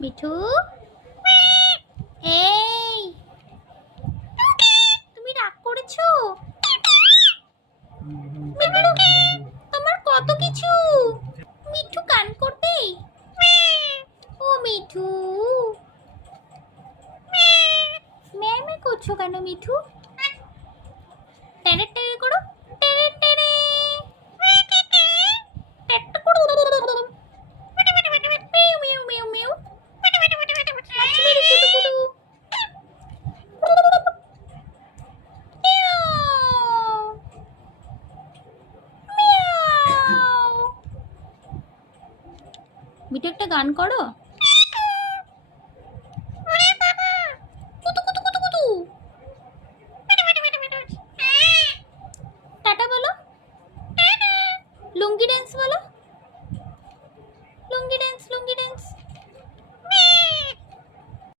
মিঠু, এই তুমি রাগ করেছো? মিঠু, তোমার কত কিছু। মিঠু গান করবে? ও মিঠু, ম্যামে করছো কেন মিঠু? টেরে টেরে করো, টেরে টেরে। মিউ মিউ মিউ মিউ। আচ্ছা, মেরু কুটু কুটু। মিয়াও, মিয়াও। মিঠু একটা গান করো।